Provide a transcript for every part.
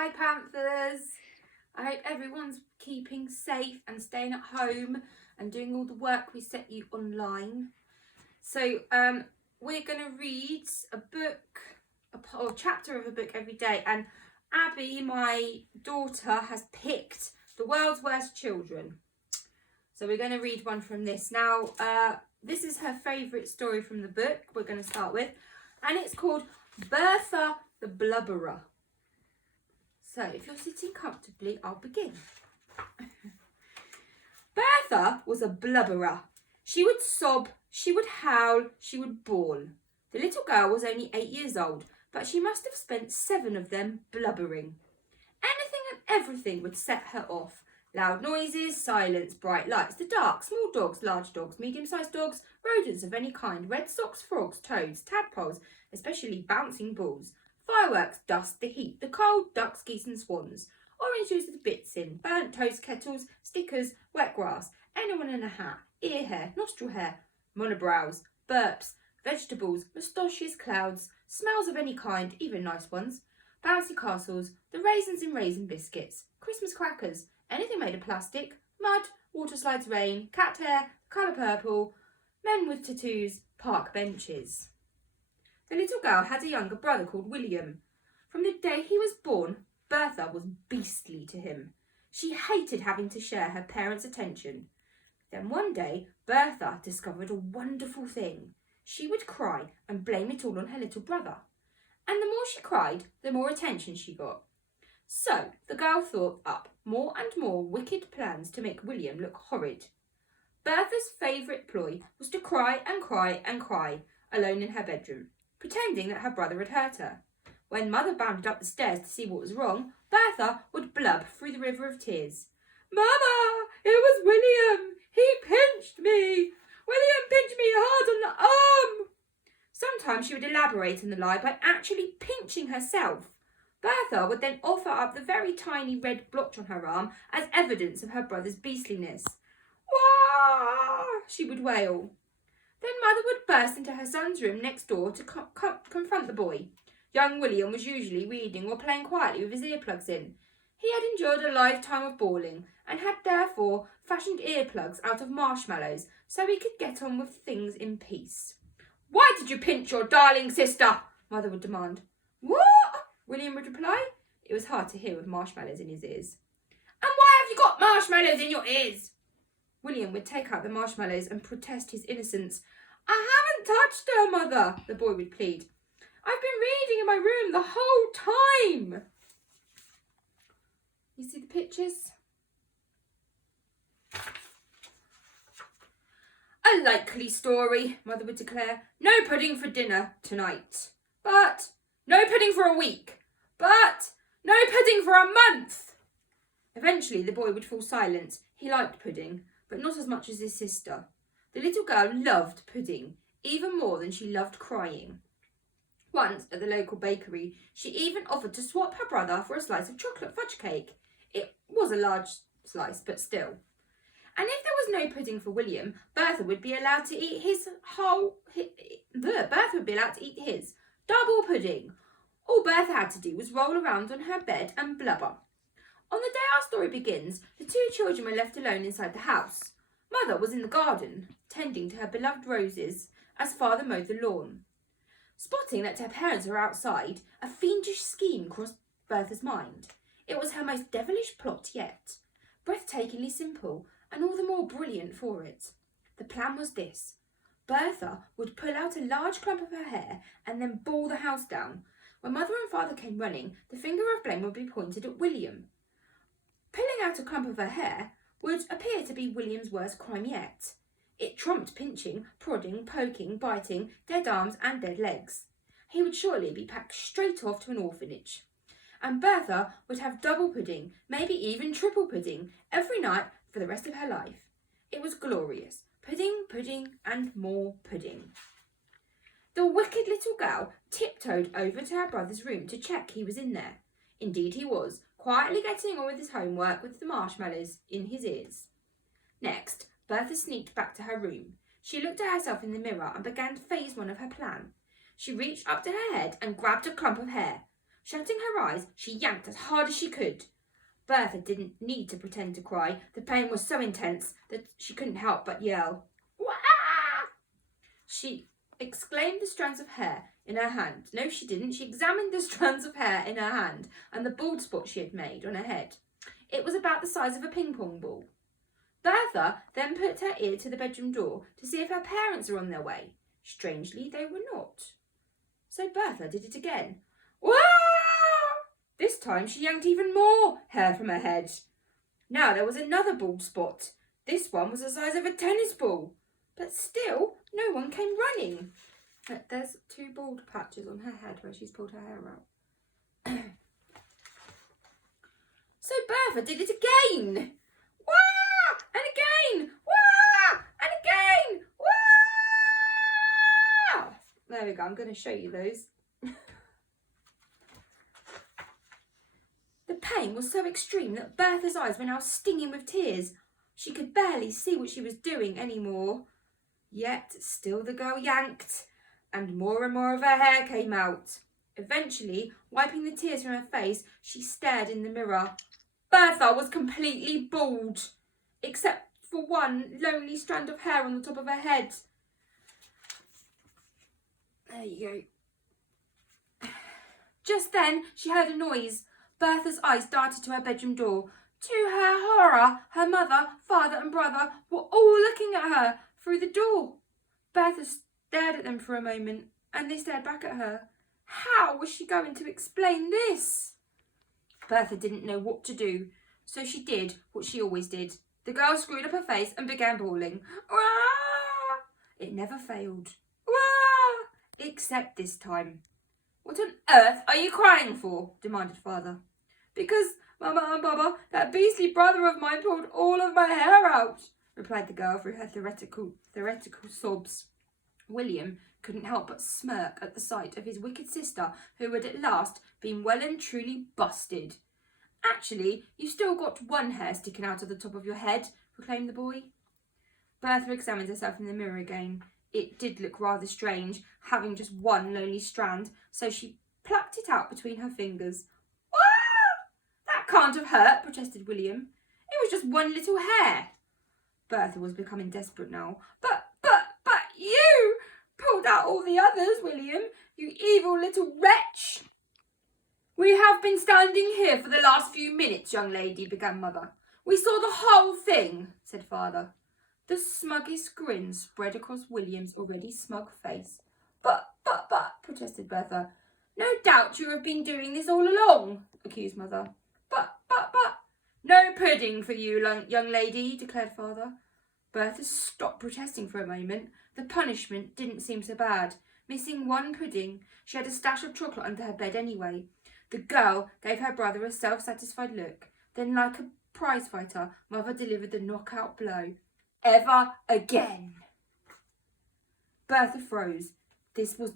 Hi Panthers! I hope everyone's keeping safe and staying at home and doing all the work we set you online. So we're going to read a book, or chapter of a book every day, and Abby, my daughter, has picked The World's Worst Children. So we're going to read one from this. Now, this is her favourite story from the book we're going to start with, and it's called Bertha the Blubberer. So, if you're sitting comfortably, I'll begin. Bertha was a blubberer. She would sob, she would howl, she would bawl. The little girl was only 8 years old, but she must have spent 7 of them blubbering. Anything and everything would set her off. Loud noises, silence, bright lights, the dark, small dogs, large dogs, medium-sized dogs, rodents of any kind, red socks, frogs, toads, tadpoles, especially bouncing balls. Fireworks, dust, the heat, the cold, ducks, geese and swans. Orange juice with bits in, burnt toast kettles, stickers, wet grass, anyone in a hat, ear hair, nostril hair, monobrows, burps, vegetables, moustaches, clouds, smells of any kind, even nice ones, bouncy castles, the raisins in raisin biscuits, Christmas crackers, anything made of plastic, mud, water slides, rain, cat hair, colour purple, men with tattoos, park benches. The little girl had a younger brother called William. From the day he was born, Bertha was beastly to him. She hated having to share her parents' attention. Then one day, Bertha discovered a wonderful thing. She would cry and blame it all on her little brother. And the more she cried, the more attention she got. So the girl thought up more and more wicked plans to make William look horrid. Bertha's favourite ploy was to cry and cry and cry, alone in her bedroom, pretending that her brother had hurt her. When Mother bounded up the stairs to see what was wrong, Bertha would blub through the river of tears. "Mama, it was William. He pinched me. William pinched me hard on the arm." Sometimes she would elaborate on the lie by actually pinching herself. Bertha would then offer up the very tiny red blotch on her arm as evidence of her brother's beastliness. "Wah!" she would wail. Then Mother would burst into her son's room next door to confront the boy. Young William was usually reading or playing quietly with his earplugs in. He had enjoyed a lifetime of bawling and had therefore fashioned earplugs out of marshmallows so he could get on with things in peace. "Why did you pinch your darling sister?" Mother would demand. "What?" William would reply. It was hard to hear with marshmallows in his ears. "And why have you got marshmallows in your ears?" William would take out the marshmallows and protest his innocence. "I haven't touched her, Mother," the boy would plead. "I've been reading in my room the whole time." You see the pictures? "A likely story," Mother would declare. "No pudding for dinner tonight. But no pudding for a week. But no pudding for a month." Eventually the boy would fall silent. He liked pudding, but not as much as his sister. The little girl loved pudding, even more than she loved crying. Once, at the local bakery, she even offered to swap her brother for a slice of chocolate fudge cake. It was a large slice, but still. And if there was no pudding for William, Bertha would be allowed to eat his double pudding. All Bertha had to do was roll around on her bed and blubber. On the day our story begins, the 2 children were left alone inside the house. Mother was in the garden, tending to her beloved roses, as Father mowed the lawn. Spotting that her parents were outside, a fiendish scheme crossed Bertha's mind. It was her most devilish plot yet, breathtakingly simple, and all the more brilliant for it. The plan was this. Bertha would pull out a large clump of her hair and then bawl the house down. When Mother and Father came running, the finger of blame would be pointed at William. Pulling out a clump of her hair would appear to be William's worst crime yet. It trumped pinching, prodding, poking, biting, dead arms and dead legs. He would surely be packed straight off to an orphanage. And Bertha would have double pudding, maybe even triple pudding, every night for the rest of her life. It was glorious. Pudding, pudding, and more pudding. The wicked little girl tiptoed over to her brother's room to check he was in there. Indeed he was, quietly getting on with his homework with the marshmallows in his ears. Next, Bertha sneaked back to her room. She looked at herself in the mirror and began phase 1 of her plan. She reached up to her head and grabbed a clump of hair. Shutting her eyes, she yanked as hard as she could. Bertha didn't need to pretend to cry. The pain was so intense that she couldn't help but yell. Wah! She exclaimed the strands of hair in her hand. No, she didn't. She examined the strands of hair in her hand and the bald spot she had made on her head. It was about the size of a ping-pong ball. Bertha then put her ear to the bedroom door to see if her parents were on their way. Strangely, they were not. So Bertha did it again. Wah! This time she yanked even more hair from her head. Now there was another bald spot. This one was the size of a tennis ball. But still, no one came running. There's 2 bald patches on her head where she's pulled her hair out. So Bertha did it again. Wah! And again. Wah! And again. Wah! There we go. I'm going to show you those. The pain was so extreme that Bertha's eyes were now stinging with tears. She could barely see what she was doing anymore. Yet still the girl yanked, and more of her hair came out. Eventually, wiping the tears from her face, she stared in the mirror. Bertha was completely bald, except for one lonely strand of hair on the top of her head. There you go. Just then, she heard a noise. Bertha's eyes darted to her bedroom door. To her horror, her mother, father and brother were all looking at her through the door. Bertha stared at them for a moment, and they stared back at her. How was she going to explain this? Bertha didn't know what to do, so she did what she always did. The girl screwed up her face and began bawling. Wah! It never failed. Wah! Except this time. What on earth are you crying for? Demanded father. Because, Mama and Baba, that beastly brother of mine pulled all of my hair out, replied the girl through her theoretical sobs. William couldn't help but smirk at the sight of his wicked sister, who had at last been well and truly busted. Actually, you've still got one hair sticking out of the top of your head, proclaimed the boy. Bertha examined herself in the mirror again. It did look rather strange, having just one lonely strand, so she plucked it out between her fingers. That can't have hurt, protested William. It was just one little hair. Bertha was becoming desperate now. But you pulled out all the others, William, you evil little wretch. We have been standing here for the last few minutes, young lady, began Mother. We saw the whole thing, said Father. The smuggest grin spread across William's already smug face. But, protested Bertha. No doubt you have been doing this all along, accused Mother. But, no pudding for you, young lady, declared Father. Bertha stopped protesting for a moment. The punishment didn't seem so bad. Missing one pudding, she had a stash of chocolate under her bed anyway. The girl gave her brother a self-satisfied look. Then, like a prize fighter, Mother delivered the knockout blow. Ever again. Bertha froze. This was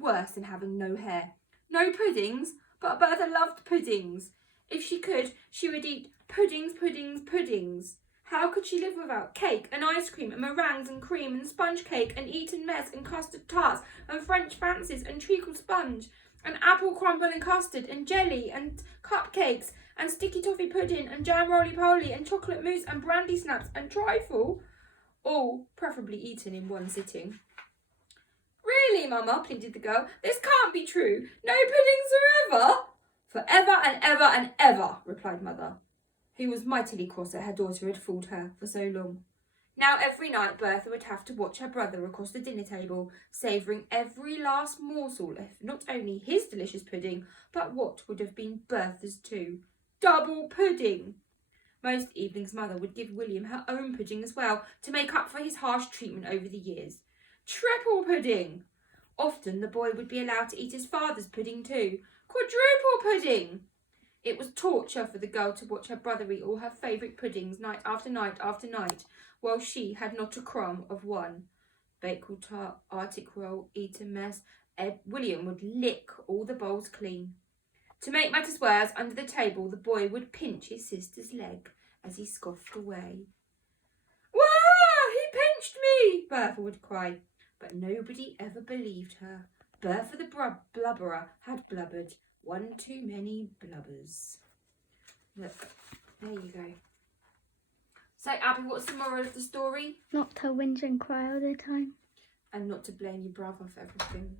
worse than having no hair. No puddings, but Bertha loved puddings. If she could, she would eat puddings. How could she live without cake and ice cream and meringues and cream and sponge cake and Eton mess and custard tarts and French fancies and treacle sponge and apple crumble and custard and jelly and cupcakes and sticky toffee pudding and jam roly-poly and chocolate mousse and brandy snaps and trifle, all preferably eaten in one sitting. Really, Mama, pleaded the girl, this can't be true. No puddings forever. Forever and ever and ever, replied Mother, who was mightily cross that her daughter had fooled her for so long. Now every night Bertha would have to watch her brother across the dinner table, savouring every last morsel of not only his delicious pudding, but what would have been Bertha's too. Double pudding! Most evenings Mother would give William her own pudding as well, to make up for his harsh treatment over the years. Triple pudding! Often the boy would be allowed to eat his father's pudding too. Quadruple pudding! It was torture for the girl to watch her brother eat all her favourite puddings night after night after night, while she had not a crumb of one. Bakewell tart, Arctic roll, Eton mess, William would lick all the bowls clean. To make matters worse, under the table the boy would pinch his sister's leg as he scoffed away. Wah! He pinched me! Bertha would cry, but nobody ever believed her. Bertha the Blubberer had blubbered. One too many blubbers. Look, there you go. So, Abby, what's the moral of the story? Not to whinge and cry all the time. And not to blame your brother for everything.